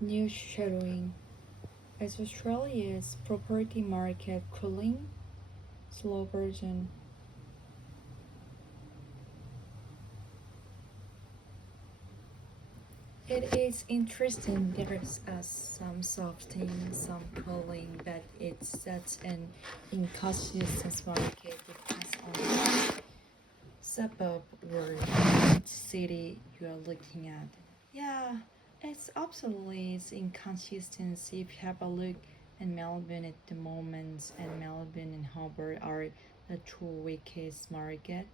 Shadowing. Is Australia's property market cooling? Slow version. It is interesting. There's some softening, some cooling, but it's such an inconsistent market. Depends on what suburb or which city you are looking at. Yeah, it's absolutely it's inconsistency. If you have a look in Melbourne at the moment, and Melbourne and Hobart are the two weakest market.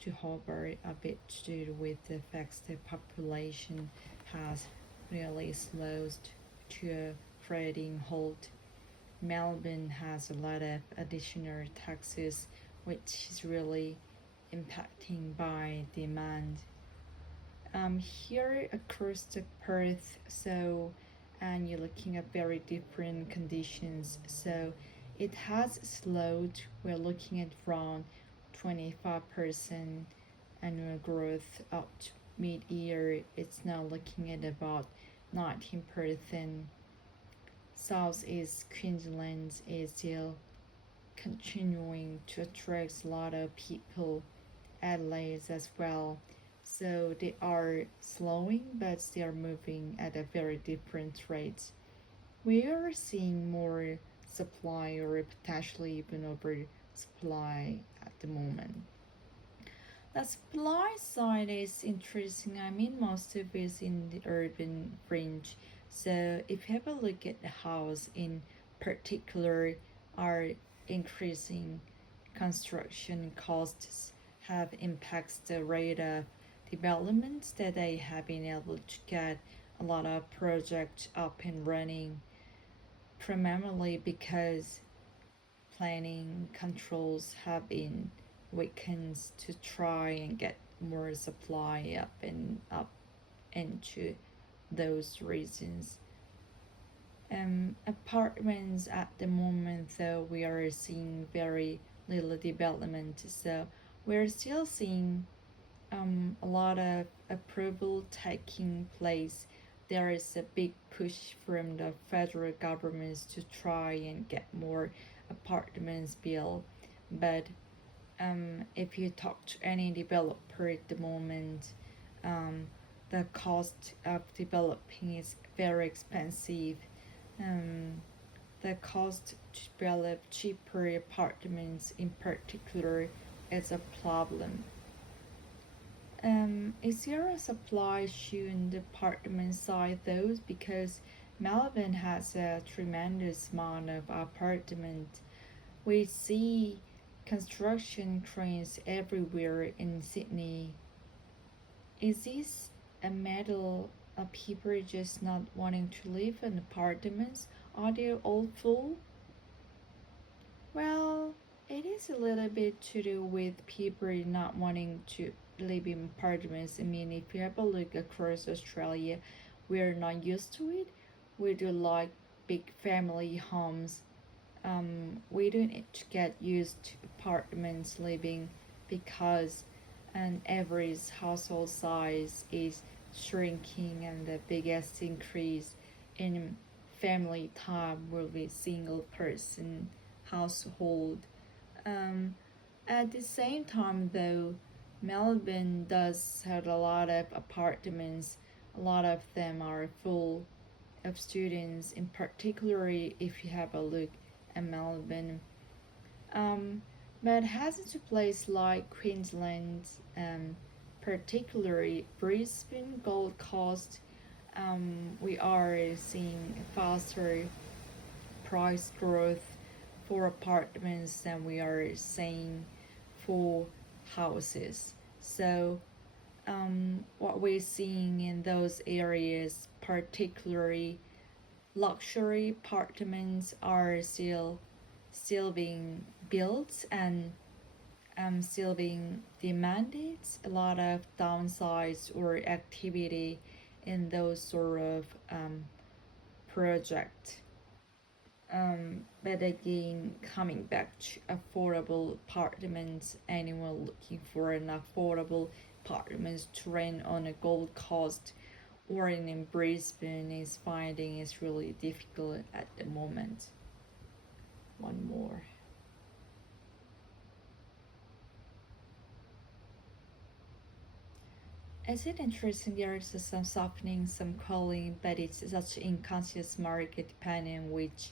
To Hobart a bit to do with the fact the population has really slowed to a trading halt. Melbourne has a lot of additional taxes, which is really impacting by demand. Here across the Perth, so and you're looking at very different conditions. So it has slowed. We're looking at around 25% annual growth up to mid-year. It's now looking at about 19%. Southeast Queensland is still continuing to attract a lot of people. Adelaide as well. So they are slowing, but they are moving at a very different rate. We are seeing more supply or potentially even over supply at the moment. The supply side is interesting. I mean, most of it is in the urban fringe. So if you have a look at the house in particular, are increasing construction costs have impacts the rate of development that they have been able to get a lot of projects up and running, primarily because planning controls have been weakened to try and get more supply up into those regions. Apartments at the moment, though, we are seeing very little development, so we're still seeing a lot of approval taking place. There is a big push from the federal governments to try and get more apartments built, but if you talk to any developer at the moment, the cost of developing is very expensive. The cost to develop cheaper apartments in particular is a problem. Is there a supply issue in the apartment side though? Because Melbourne has a tremendous amount of apartment. We see construction cranes everywhere in Sydney. Is this a matter of people just not wanting to live in apartments? Are they all full? Well, it is a little bit to do with people not wanting to live in apartments. I mean, if you have a look across Australia, we're not used to it. We do like big family homes. We do need to get used to apartments living because an average household size is shrinking, and the biggest increase in family time will be single person household. Um, at the same time, though, Melbourne does have a lot of apartments. A lot of them are full of students, in particular if you have a look at Melbourne. Um, but has to place like Queensland, particularly Brisbane, Gold Coast, we are seeing faster price growth for apartments than we are seeing for houses. So what we're seeing in those areas, particularly luxury apartments, are still being built and still being demanded. A lot of downsides or activity in those sort of project. But again, coming back to affordable apartments, anyone looking for an affordable apartments to rent on a Gold Coast or in Brisbane is finding is really difficult at the moment. One more. Is it interesting? There is some softening, some cooling, but it's such an unconscious market depending on which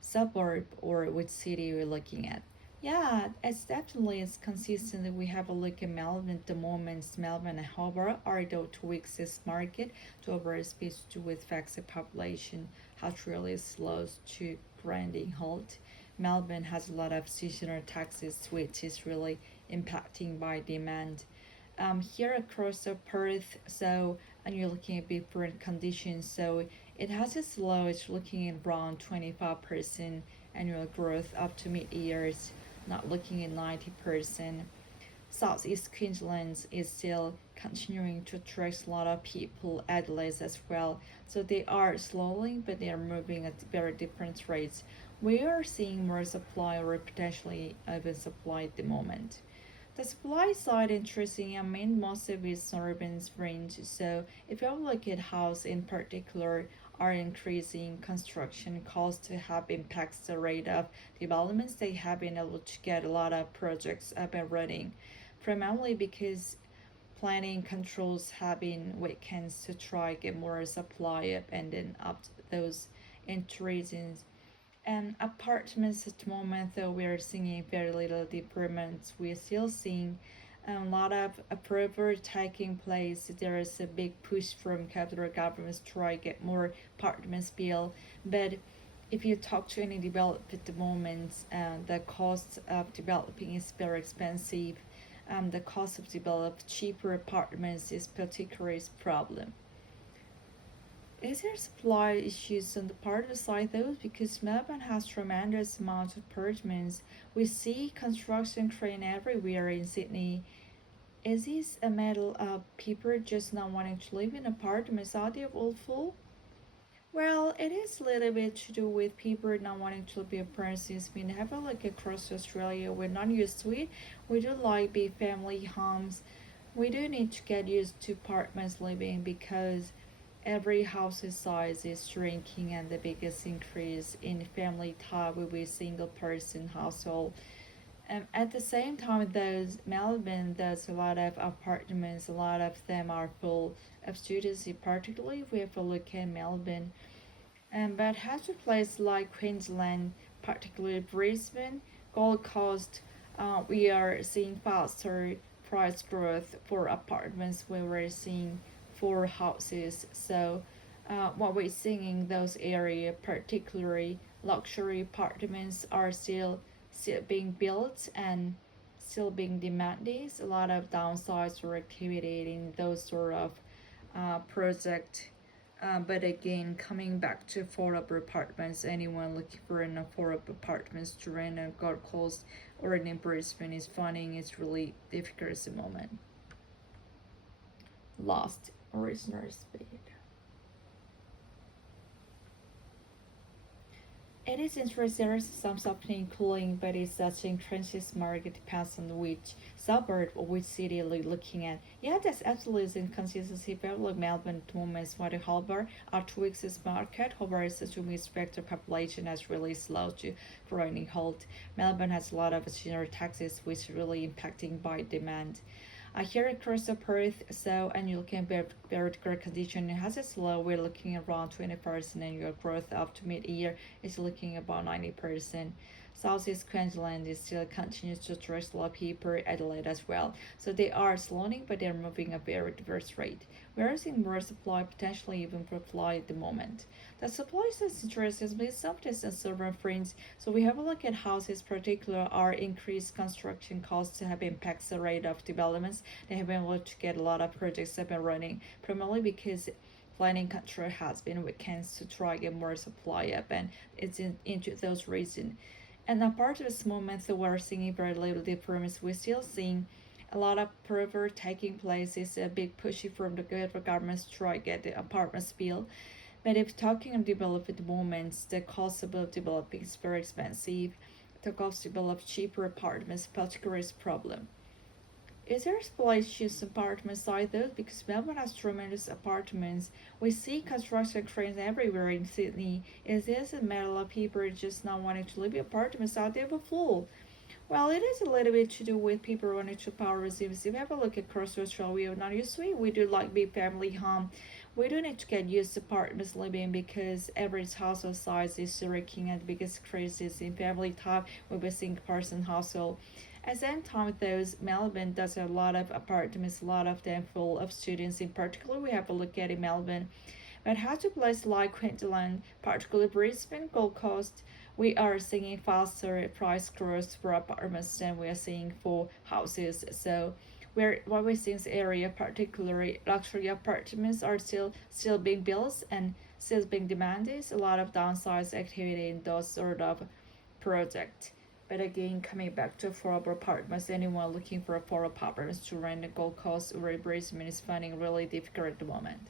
suburb or which city we're looking at. Yeah, it's definitely is consistent. We have a look at Melbourne at the moment. Melbourne and Hobart are the 2 weeks this market to over speaks to with vaccine population has really slows to grinding halt. Melbourne has a lot of seasonal taxes which is really impacting by demand. Here across the Perth, so and you're looking at different conditions, so it has a slow, it's looking at around 25% annual growth up to mid-years, not looking at 90%. Southeast Queensland is still continuing to attract a lot of people, Adelaide as well. So they are slowly, but they are moving at very different rates. We are seeing more supply or potentially oversupply at the moment. The supply side interesting. I mean, most of it's urban range. So if you look at house in particular, are increasing construction costs to have impacts the rate of developments. They have been able to get a lot of projects up and running, primarily because planning controls have been weakened to try get more supply up and then up those entries and apartments at the moment, though we are seeing very little development, we're still seeing a lot of approval taking place. There is a big push from capital governments to try get more apartments built. But if you talk to any developer at the moment, the cost of developing is very expensive. The cost of develop cheaper apartments is particularly a problem. Is there supply issues on the part of the site though? Because Melbourne has tremendous amount of apartments. We see construction crane everywhere in Sydney. Is this a matter of people just not wanting to live in apartments? Are they all full? Well, it is a little bit to do with people not wanting to be apprentices. We have a look across Australia. We're not used to it. We do like big family homes. We do need to get used to apartments living because every house's size is shrinking and the biggest increase in family type will be single person household. At the same time, those Melbourne, there's a lot of apartments. A lot of them are full of students, particularly if we have a look at Melbourne. But has a place like Queensland, particularly Brisbane, Gold Coast, we are seeing faster price growth for apartments. We were seeing for houses. So, what we're seeing in those areas, particularly luxury apartments, are still being built and still being demanded. A lot of downsides or activity in those sort of project. But again, coming back to affordable apartments, anyone looking for an affordable apartments to rent in Gold Coast or in Brisbane is finding it's really difficult at the moment. Lost original speed. It is interesting. There is some softening cooling, but it's such an intense market. Depends on which suburb or which city you're looking at. Yeah, that's absolutely inconsistency. Very like Melbourne at the moment is what Hobart are 2 weeks this market. Hobart is such a respected population that's really slow to growing halt. Melbourne has a lot of senior taxes which is really impacting by demand. Here across the Perth, so and you're looking at very good condition. It has a slow. We're looking around 20% annual growth up to mid-year. It's looking about 90%. Southeast Queensland is still continues to attract a lot of people, Adelaide as well. So they are slowing, but they're moving at a very diverse rate. We're seeing more supply, potentially even for fly at the moment. The supply is interesting, but something in silver frames. So we have a look at houses, particular our increased construction costs have impacted the rate of developments. They have been able to get a lot of projects up and running, primarily because planning control has been weakened to try get more supply up, and it's into those reasons. And apart of this moment that we're seeing very little difference, we're still seeing a lot of pervert taking place. It's a big push from the government to try get the apartments built. But if talking of developing moments, the cost of developing is very expensive. The cost to develop cheaper apartments particularly is a problem. Is there a place to choose apartments like those? Because Melbourne has tremendous apartments. We see construction cranes everywhere in Sydney. Is this a matter of people just not wanting to live in apartments out there full? Well, it is a little bit to do with people wanting to power resumes. If you have a look across Australia, not usually we do like big family home. We do need to get used to apartments living because average household size is shrinking and the biggest crisis in family type will be single person household. At the same time, those Melbourne does a lot of apartments, a lot of them full of students. In particular, we have a look at in Melbourne. But how to place like Queensland, particularly Brisbane, Gold Coast, we are seeing faster price growth for apartments than we are seeing for houses. So what we see in this area, particularly luxury apartments, are still being built and still being demanded. A lot of downsize activity in those sort of projects. But again, coming back to affordable apartments, anyone looking for affordable apartments to rent in Gold Coast or Brisbane is finding really difficult at the moment.